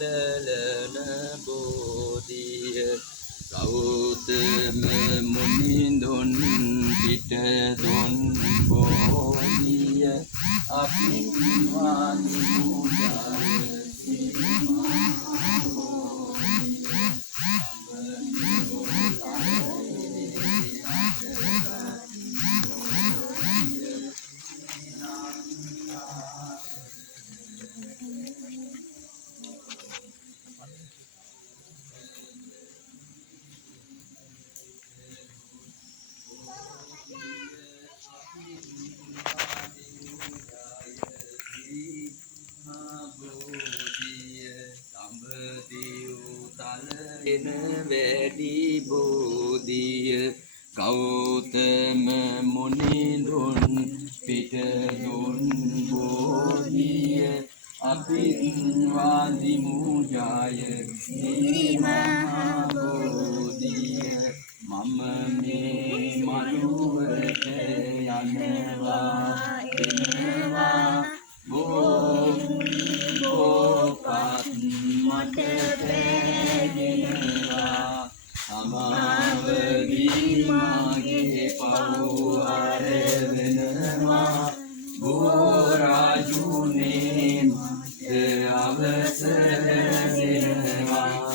ලලන බෝධිය ගෞතම මුනිඳුන් පිට දොන් බෝධිය අභිවාදි පූජාය වැඩි බෝධිය ගෞතම මුනිඳුන් පිට දුන් බෝධිය අභිවාදිමු ජය ශ්‍රී මහා බෝධිය මම මේ මනුවරට යනවා එනවා බෝපත් මට පැගෙනවා අමාවදී මාගේ පව් අරවෙනවා බෝරාජුනේ මට අවසර දෙනවා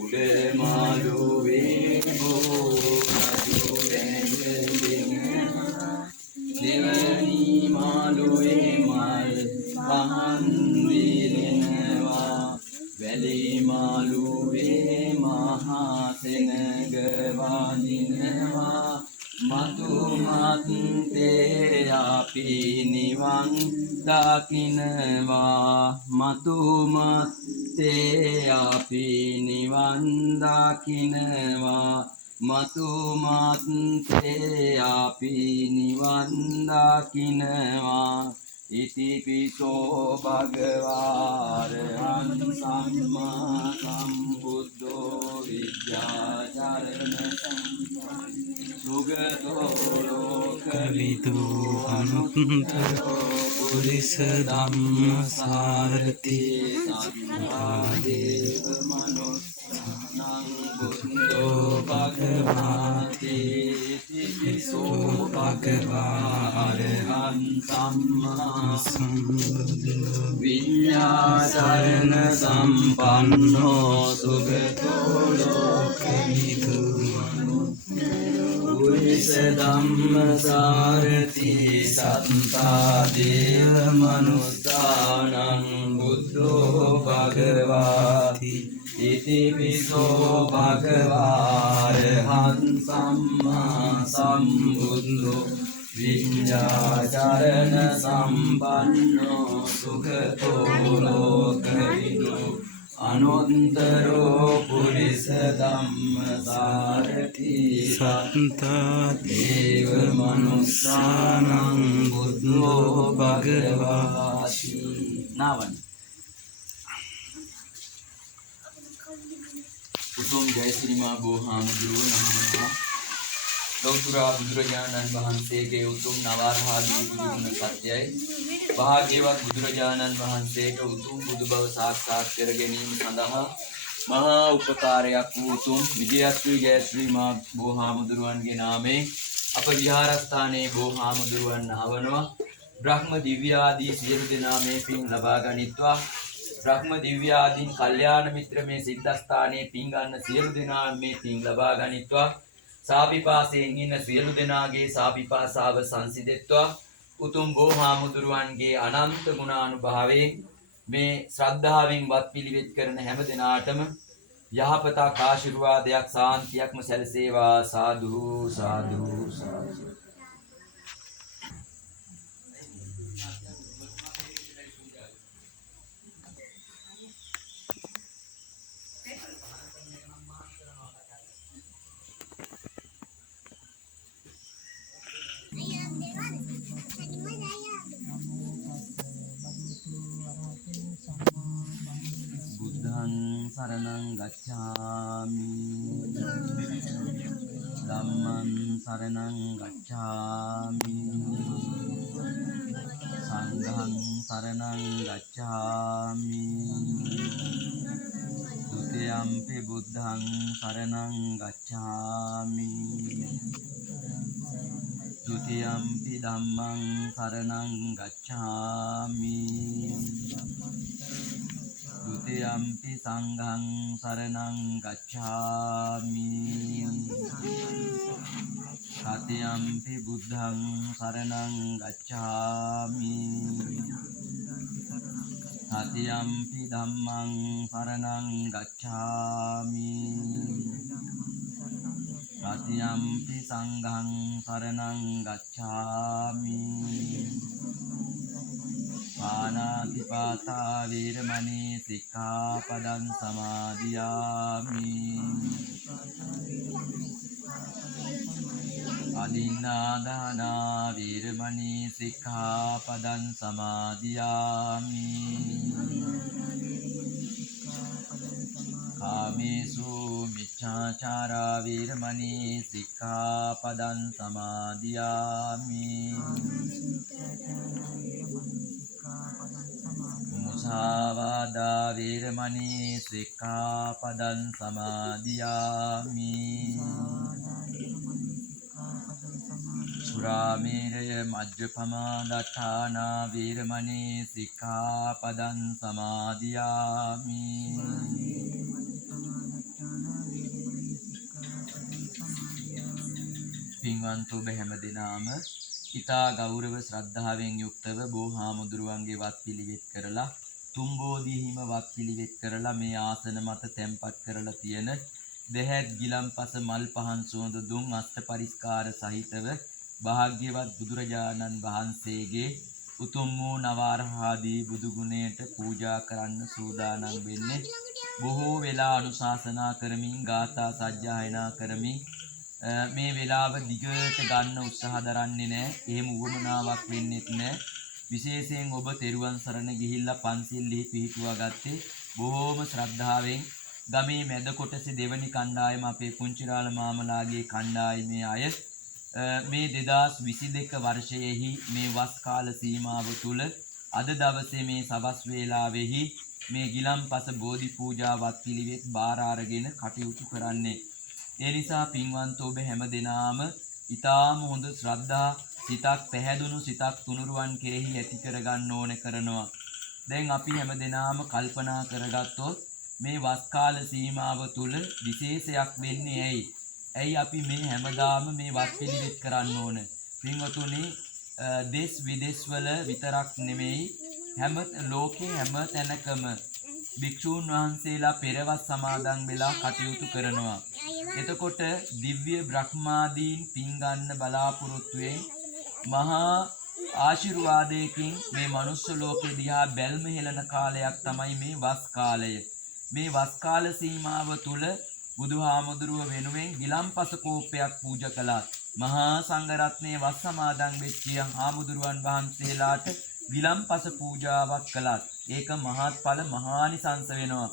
උඩමාළුවේ බෝරාජු වැඳෙනවා දෙවනි මාළුවේ මල් පහන් විරෙනවා වැලි මාළුවේ මහා සෙනග වදිනවා මතු මත්තේ අපි නිවන් දකින්නවා මතු මත්තේ අපි නිවන් දකින්නවා මතු මත්තේ අපි නිවන් දකින්නවා ඉතිපිසෝ භගවාරහං සම්මා සම්බුද්ධෝ විද්‍යාචරණ සුගතෝ ලෝකවිදු අනුත්තරෝ පුරිස ධම්මසාරති සම්මාදේව මනෝත්ථානං බුද්ධෝ භගවාති ඉතිපිසෝ භගවාරහං සම්මා සම්බුද්ධෝ විඤ්ඤාචරණ සම්පන්නෝ සුගතෝ ලෝකවිදු පුරිස ධම්මසාරති සත්තා දේව මනුත්ථානං බුද්ධෝ භගවාති ඉතිපිසෝ භගවාරහං සම්මා සම්බුද්ධෝ විඤ්ඤාචරණ සම්පන්නෝ සුගතෝ ලෝකවිදු අනුත්තරෝ පුරිස ධම්මසාරති සත්තා දේව මනුස්සානං බුද්ධෝ භගවාති නාවන් උතුම් ජයශ්‍රී මා බෝහාමුදුරුවෝ නමः ගෞතුරා බුදුරජාණන් වහන්සේගේ උතුම් නවරහාදී බුදුගුණ සත්‍යයි භාග්‍යවත් බුදුරජාණන් වහන්සේට උතුම් බුදු බව සාක්ෂාත් කර ගැනීම සඳහා මහා උපකාරයක් වූ උතුම් විජයශ්‍රී ජයශ්‍රී මා බෝහාමුදුරුවන්ගේ නාමයෙන් අප විහාරස්ථානයේ බෝහාමුදුරුවන් නාවනවා බ්‍රහ්ම දිව්‍ය ආදී සියලු දෙනා මේ පින් ලබා ගනිත්වා බ්‍රහ්ම දිව්‍ය ආදීන් කල්යාණ මිත්‍ර මේ සිද්ධාස්ථානයේ පින් ගන්න සියලු දෙනා මේ පින් ලබා ගනිත්වා සාපිපාසයෙන් ඉන්න සියලු දෙනාගේ සාපිපාසාව සංසිඳෙත්වා උතුම් බෝහාමුදුරුවන්ගේ අනන්ත ගුණානුභාවයෙන් මේ ශ්‍රද්ධාවෙන් වත් පිළිවෙත් කරන හැම දෙනාටම යහපතක් ආශිර්වාදයක් සාන්තියක්ම සැලසේවා සාදු සාදු සාදු සරණං ගච්ඡාමි ධම්මං සරණං ගච්ඡාමි සංඝං සරණං ගච්ඡාමි Tutiyampi buddhang saranang gacchami. Tutiyampi dhammang saranang gacchami. Tutiyampi sanghang saranang gacchami. Tatiyampi buddhang saranang gacchami. Tatiyampi dhammang saranang gacchami. Tatiyampi sanghang saranang gacchami. Pānātipātā vīramani sikkhapadan samadhiyāmi. Adinādānā vīramani sikkhapadan samadhiyāmi. Kāmesu miccācārā vīramani sikkhapadan samadhiyāmi. Musāvādā vīramani sikkhapadan samadhiyāmi. Surāmēraya majjapamā daṭṭhānā vīramani sikkhapadan samadhiyāmi. පින්වන්ත ඔබ හැමදෙනාම ඊතා ගෞරව ශ්‍රද්ධාවෙන් යුක්තව බෝහාමුදුරුවන්ගේ වත් පිළිවෙත් කරලා තුම්බෝධිහිම වත් පිළිවෙත් කරලා මේ ආසන මත තැන්පත් කරලා තියෙන දෙහැත් ගිලම්පස මල් පහන් සුවඳ දුම් අෂ්ට පරිස්කාර සහිතව භාග්‍යවත් බුදුරජාණන් වහන්සේගේ උතුම් වූ නවාරහාදී බුදු ගුණයට පූජා කරන්න සූදානම් වෙන්නේ. බොහෝ වෙලා අනුශාසනා කරමින් ගාථා සජ්ජායනා කරමින් මේ වෙලාව දිගට ගන්න උත්සාහ දරන්නේ නැහැ. එහෙම උවමනාවක් වෙන්නෙත් නැහැ. විශේෂයෙන් ඔබ තෙරුවන් සරණ ගිහිල්ලා පන්සිල්ලෙහි පිහිටුවා ගත්තේ බොහෝම ශ්‍රද්ධාවෙන්. ගමේ මැද කොටසේ දෙවනි කණ්ඩායම අපේ පුංචිරාල මාමලාගේ කණ්ඩායමේ අය මේ 2022 වර්ෂයේහි මේ වස් කාල සීමාව තුල අද දවසේ මේ සවස් වේලාවෙහි මේ ගිලම්පස බෝධි පූජාවත් පිළිවෙත් බාර අරගෙන කටයුතු කරන්නේ. ඒ නිසා පින්වන්ත ඔබ හැමදෙනාම ඊටාම හොඳ ශ්‍රද්ධා සිතක් පැහැදුණු සිතක් තුනුරුවන් කෙරෙහි ඇති කරගන්න ඕන කරනවා. දැන් අපි හැමදෙනාම කල්පනා කරගත්තොත් මේ වස් කාල සීමාව තුල විශේෂයක් වෙන්නේ ඇයි? ඇයි අපි මේ හැමදාම මේ වත් පිළිවෙත් කරන්න ඕන? පින්වතුනි, දේශ විදේශ වල විතරක් නෙමෙයි හැම ලෝකේ හැම තැනකම භික්ෂූන් වහන්සේලා පෙරවස් සමාදන් වෙලා කටයුතු කරනවා. එතකොට දිව්‍ය බ්‍රහ්මාදීන් පින් ගන්න බලාපොරොත්තුෙන් මහා ආශිර්වාදයකින් මේ මනුස්ස ලෝකෙ දිහා බැල්ම හෙළන කාලයක් තමයි මේ වස් කාලය. මේ වස් කාල සීමාව තුල බුදුහාමුදුරුව වෙනුවෙන් ගිලම්පස කෝපයක් පූජා කළා. මහා සංඝරත්නයේ වස් සමාදන් වෙච්ච හාමුදුරුවන් වහන්සේලාට ගිලම්පස පූජාවක් කළා. ඒක මහත්ඵල මහානිසංස වෙනවා.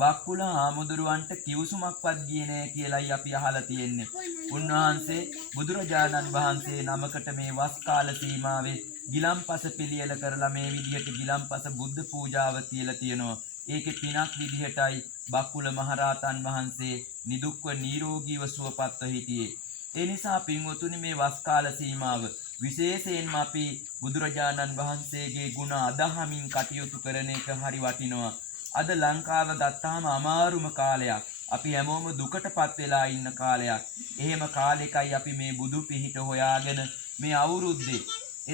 බක්කුල හාමුදුරුවන්ට කිව්සුමක්වත් ගියේ නෑ කියලායි අපි අහලා තියෙන්නේ. උන්වහන්සේ බුදුරජාණන් වහන්සේ නමකට මේ වස් කාල සීමාවේ ගිලම්පස පිළියෙල කරලා මේ විදිහට ගිලම්පස බුද්ධ පූජාව තියලා තියෙනවා. ඒකේ පිනක් විදිහටයි බක්කුල මහරහතන් වහන්සේ නිදුක්ව නිරෝගීව සුවපත්ව හිටියේ. ඒ නිසා පින්වතුනි මේ වස් කාල සීමාව විශේෂයෙන්ම අපි බුදුරජාණන් වහන්සේගේ ගුණ අදහමින් කටයුතු කරන එක හරි වටිනවා. අද ලංකාව ගත්තාම අමාරුම කාලයක්. අපි හැමෝම දුකටපත් වෙලා ඉන්න කාලයක්. එහෙම කාලෙකයි අපි මේ බුදු පිහිට හොයාගෙන මේ අවුරුද්දේ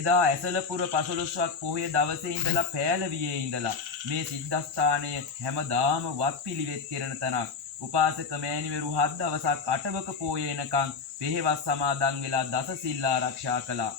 එදා ඇසලපුර 15ක් පොහොය දවසේ ඉඳලා පෑලවියේ ඉඳලා මේ සිද්ධාස්ථානයේ හැමදාම වත් පිළිවෙත් කරන තැනක්. උපාසක මෑණිවරු 7 දවසක් අටවක පොහොය එනකන් පෙහෙවස් සමාදන් වෙලා දස සිල් ආරක්ෂා කළා.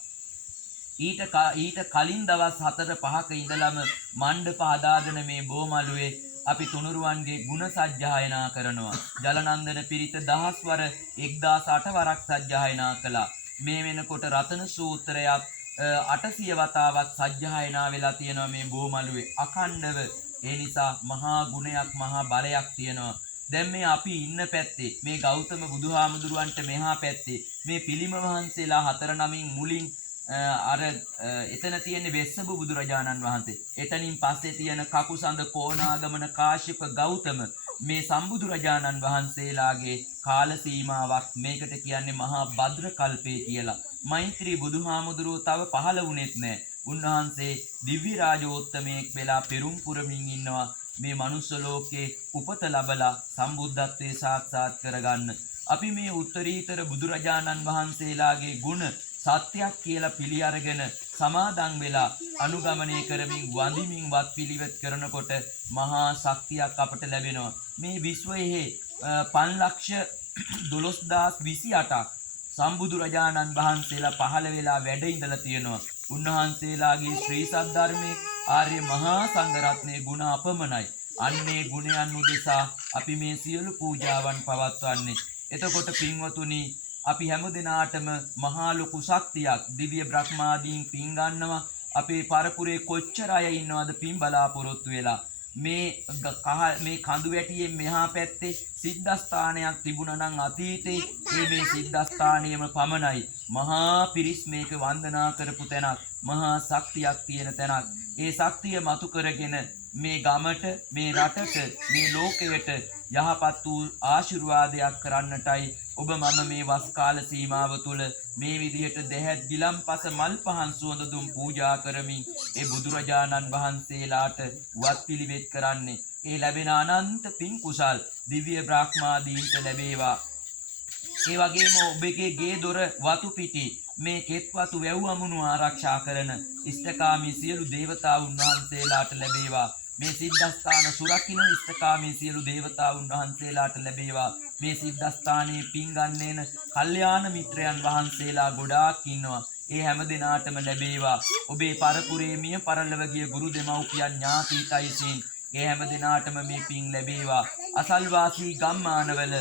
ඊට කලින් දවස් 4-5ක ඉඳලම මණ්ඩප හදාගෙන මේ බෝමළුවේ අපි තුනුරුවන්ගේ ගුණ සජ්ජායනා කරනවා. ජලනන්දන පිරිත දහස්වර 1008 වරක් සජ්ජායනා කළා. මේ වෙනකොට රතන සූත්‍රයක් 800 වතාවක් සජ්ජායනා වෙලා තියෙනවා මේ බෝමළුවේ අඛණ්ඩව. ඒ නිසා මහා ගුණයක් මහා බලයක් තියෙනවා. දැන් මේ අපි ඉන්න පැත්තේ මේ ගෞතම බුදුහාමුදුරුවන්ට මෙහා පැත්තේ මේ පිළිම වහන්සේලා 4 නමින් මුලින් අර එතන තියෙන වෙස්සබ බුදුරජාණන් වහන්සේ, එතනින් පස්සේ තියෙන කකුසඳ කොණාගමන කාශ්‍යප ගෞතම, මේ සම්බුදුරජාණන් වහන්සේලාගේ කාල සීමාවක් මේකට කියන්නේ මහා භද්‍ර කල්පය කියලා. මෛත්‍රී බුදුහාමුදුරුවෝ තව පහළ වුණෙත් නැහැ. උන්වහන්සේ දිව්‍ය රාජෝත්තමයෙක් වෙලා පෙරම් පුරමින් ඉන්නවා. මේ මනුස්ස ලෝකේ උපත ලැබලා සම්බුද්ධත්වයේ සාක්ෂාත් කරගන්න. අපි මේ උත්තරීතර බුදුරජාණන් වහන්සේලාගේ ගුණ සත්‍යයක් කියලා පිළි අරගෙන සමාදන් වෙලා අනුගමනය කරමින් වඳිමින් වත් පිළිවෙත් කරනකොට මහා ශක්තියක් අපට ලැබෙනවා. මේ විශ්වයේ 5,12,028ක් සම්බුදුරජාණන් වහන්සේලා පහළ වෙලා වැඩ ඉඳලා තියෙනවා. උන්වහන්සේලාගේ ශ්‍රී සද්ධර්මයේ ආර්ය මහා සංඝරත්නයේ ගුණ අපමණයි. අන්නේ ගුණයන් උදෙසා අපි මේ සියලු පූජාවන් පවත්වන්නේ. එතකොට පින්වතුනි අපි හැම දිනාටම මහා ලොකු ශක්තියක් දිව්‍ය බ්‍රහ්මාදීන් පින් ගන්නවා. අපේ පරපුරේ කොච්චර අය ඉන්නවද පින් බලාපොරොත්තු වෙලා. මේ කඳු වැටියෙන් මෙහා පැත්තේ සිද්ධාස්ථානයක් තිබුණා නම් අතීතේ මේ සිද්ධාස්ථානියම පමණයි. මහා පිරිස් මේක වන්දනා කරපු තැනක්. මහා ශක්තියක් තියෙන තැනක්. ඒ ශක්තිය මතු කරගෙන මේ ගමට, මේ රටට, මේ ලෝකයට යහපත් වූ ආශිර්වාදයක් කරන්නටයි ඔබ මම මේ වස් කාල සීමාව තුල මේ විදියට දෙහැත් ගිලම්පස මල් පහන් සුවඳ දුම් පූජා කරමින් ඒ බුදුරජාණන් වහන්සේලාට වත් පිළිවෙත් කරන්නේ. ඒ ලැබෙන අනන්ත පින් කුසල් දිව්‍ය බ්‍රහ්මාදීන්ට ලැබේවා. ඒ වගේම ඔබගේ ගේ දොර වතු පිටි මේ කෙත් වතු වැව් අමුණු ආරක්ෂා කරන ඉෂ්ඨකාමී සියලු දේවතාවුන් වහන්සේලාට ලැබේවා. මේ සිද්ධාස්ථාන සුරකින්න ඉෂ්ඨකාමී සියලු දේවතාවුන් වහන්සේලාට ලැබේවා. මේ සිද්ධාස්ථානයේ පින් ගන්නේන කල්යාණ මිත්‍රයන් වහන්සේලා ගොඩාක් ඉන්නවා. ඒ හැම දිනාටම ලැබේවා. ඔබේ පරපුරේ මිය පරලොව ගිය ගුරු දෙමව්පියන් ඥාතීතයිසින් ඒ හැම දිනාටම මේ පින් ලැබේවා. අසල්වාසී ගම්මානවල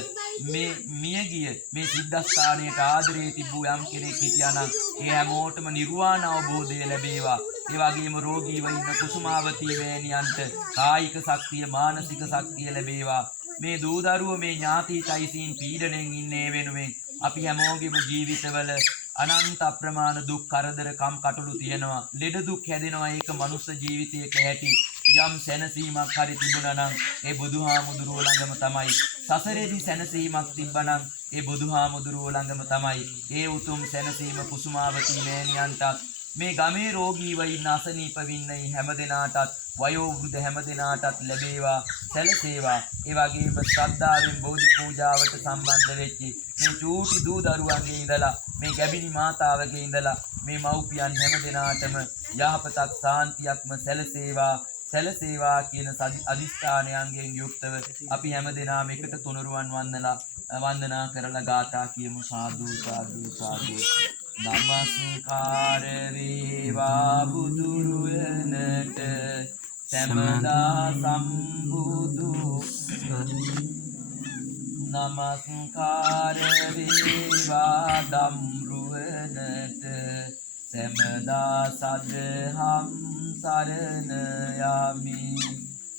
මේ මියගිය මේ සිද්ධාස්ථානයට ආදරේ තිබූ යම් කෙනෙක් හිටියා නම් ඒ හැමෝටම නිර්වාණ අවබෝධය ලැබේවා. ඒ වගේම රෝගීව ඉන්න කුසුමාවතී වෑණියන්ට කායික ශක්තිය මානසික ශක්තිය ලැබේවා. මේ දූ දරුවෝ මේ ඥාතීතයිසින් පීඩණයෙන් ඉන්නේ වෙනුවෙන් අපි හැමෝගෙම ජීවිතවල අනන්ත අප්‍රමාණ දුක් කරදර කම් කටළු තියෙනවා. ලෙඩ දුක් හැදෙනවා. ඒක මනුස්ස ජීවිතයක ඇති. යම් සැනසීමක් හරි තිබුණා නම් ඒ බුදුහාමුදුරුවෝ ළඟම තමයි. සසරේදී සැනසීමක් තිබ්බනම් ඒ බුදුහාමුදුරුවෝ ළඟම තමයි. ඒ උතුම් සැනසීම කුසුමාවතී මෑණියන්ටත් මේ ගමේ රෝගීව ඉන්න අසනීප වින්නයි හැම දිනාටත් වයෝ වෘද්ධ හැම දිනාටත් ලැබේවා සැලසේවා. ඒ වගේම ශ්‍රද්ධාවෙන් බෝධි පූජාවට සම්බන්ධ වෙච්ච මේ චූටි දූ දරුවන්ගේ ඉඳලා මේ ගැබිනි මාතාවගේ ඉඳලා මේ මව්පියන් හැම දිනාටම යහපතක් සාන්තියක්ම සැලසේවා කියන අදිස්ථානයන්ගෙන් යුක්තව අපි හැම දිනාම එකට තුනුරුවන් වන්දනා කරලා ගාථා කියමු. සාදු සාදු සාදු. නමස්කාර වේවා බුදුරුවනට සෑමදා සම්බුදු. නමස්කාර වේවා ධම්රුවනට සෑමදා සදහම් සරණ යමි.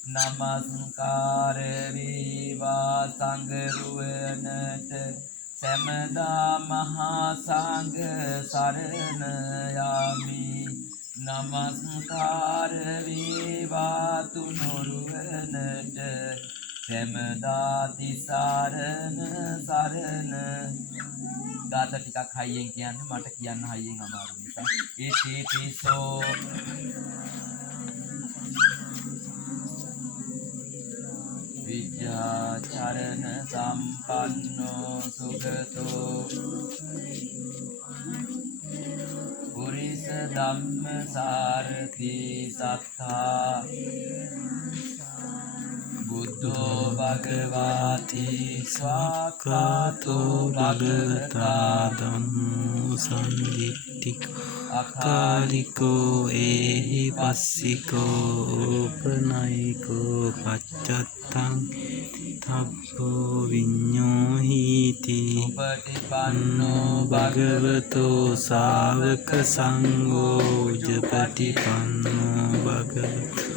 නමස්කාර වේවා සංඝරුවනට සෑමදා මහා සංඝ සරණ යමි. නමස්කාර වේවා තුනුරුවනට සෑමදා තිසරණ සරණ. ගාථා ටිකක් හයියෙන් කියන්න, මට කියන්න හයියෙන් අමාරු නිසා. ඉතිපිසෝ විද්‍යාචරණ සම්පන්නෝ සුගතෝ පුරිස ධම්ම සාරථි සත්තා බුද්ධෝ භගවාති ස්වාක්ඛාතෝ භගවතා ධම්මෝ සම්දිට්ඨික අකාලිකෝ ඒහි පස්සිකෝ උපනයිකෝ පච්චත්තං තබ්බෝ විඤ්ඤෝ හීති. උපටිපන්නෝ භගවතෝ ශාවක සංඝෝ උජ්ජපටිපන්නෝ භගවතෝ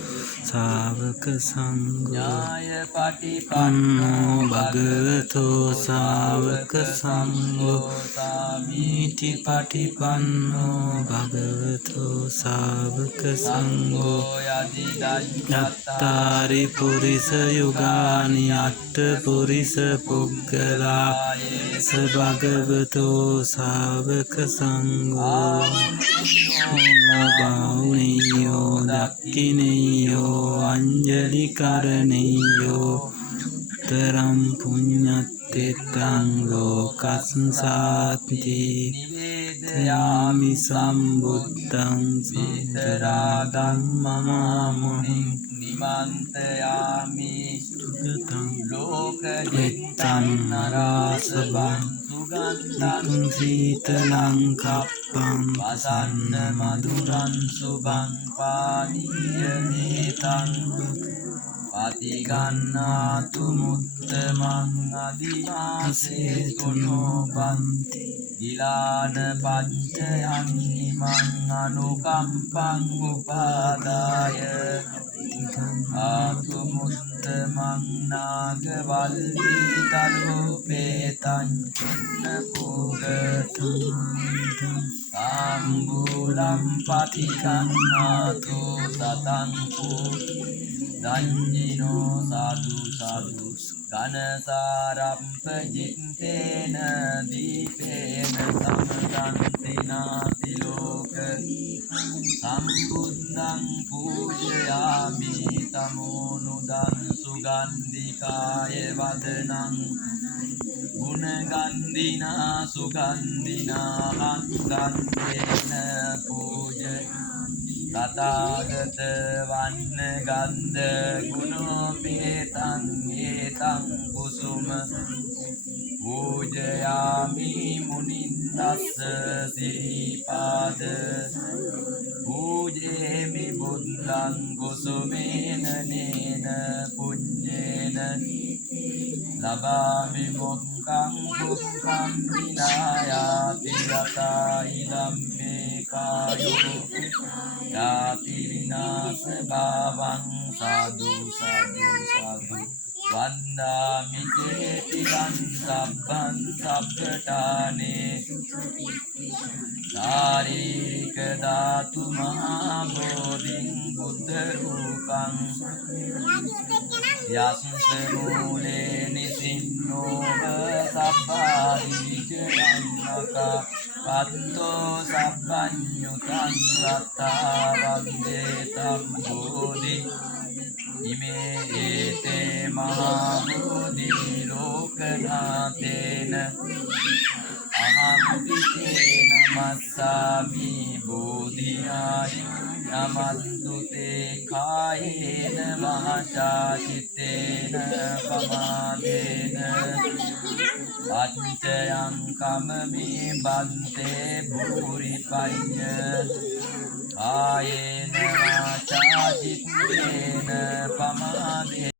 සාවක සංඝෝ ඥාය පන්නෝ පටිපන්නෝ භගවතෝ සාවක සංඝෝ සාමීති ඊති පටිපන්නෝ භගවතෝ සාවක සංඝෝ යත්තාරි පුරිස යුගානි අට්ඨ පුරිස පුග්ගලා ස භගවතෝ සාවක සංඝෝ බෞනියෝ දක්ඛිනියෝ අංජලි කරණියෝ තරම් පුඤ්ඤත්තං ලෝකස්සාති යාමි සම්බුද්ධං විතරාගං මම මුනි නිමන්තයාමි සුගතං ලෝකදිත්තං නරාසබං සුගන්ධං සීතලං කප්පං වසන්න මధుරං සුභං පානීයමේතං පතිගන්නාතු මුත්තමං අදිවාසේතුනෝ බන්ති ගිලාන පච්චයන් ඉමං අනුකම්පං උපාදාය ආතු මුත්තමං නාගවල්ලි තලෝපේතං චුන්න පුගතං ආම්බුලම් පතිගන්නාතු සතං දඤ්ඤිනෝ සාදු සාදු ඝනසාරම්ප ජිත්තේන දීපේන සමදන්ති නාති ලෝක සම්බුද්ධං පූජයාමි තමෝනුදං සුගන්ධිකාය වදනං ගුණගන්ධිනා සුගන්ධිනා අංගන්තේන පූජ තථාගත වන්න ගන්ධ ගුණෝපේතං ඒතං කුසුම පූජයාමි මුනින්දස්ස සිරිපාද පූජේමි බුද්ධං කුසුමේන නේන පුඤ්ඤේන ලබාමි මොක්ඛං දුක්ඛං විනායාති යතා ඉදම්මේ කායෝ යාති විනාශ භාවං සාදු සාදු සාදු වන්දාමි චේතිගං සබ්බං සබ්බඨානේ ශාරීරික ධාතු මහා බෝධිං බුද්ධ රූපං යස්ස මූලේ නිසින්නෝව සබ්බාදිවිචයන්නක පත්තෝ සබ්බඤ්ඤුතං සත්තා වන්දේතම් බෝධි ඉමේ ඒතේ මහා බෝධි ලෝකනාතේන අහං පිතේ නමස්සාමි බෝධියාය නමන්තුතේ කායේන වාචා චිත්තේන පමාදේන අච්චයං කමමේ බන්තේ භූරි පඤ්ඤ කායේන වාචා චිත්තේන පමාදේන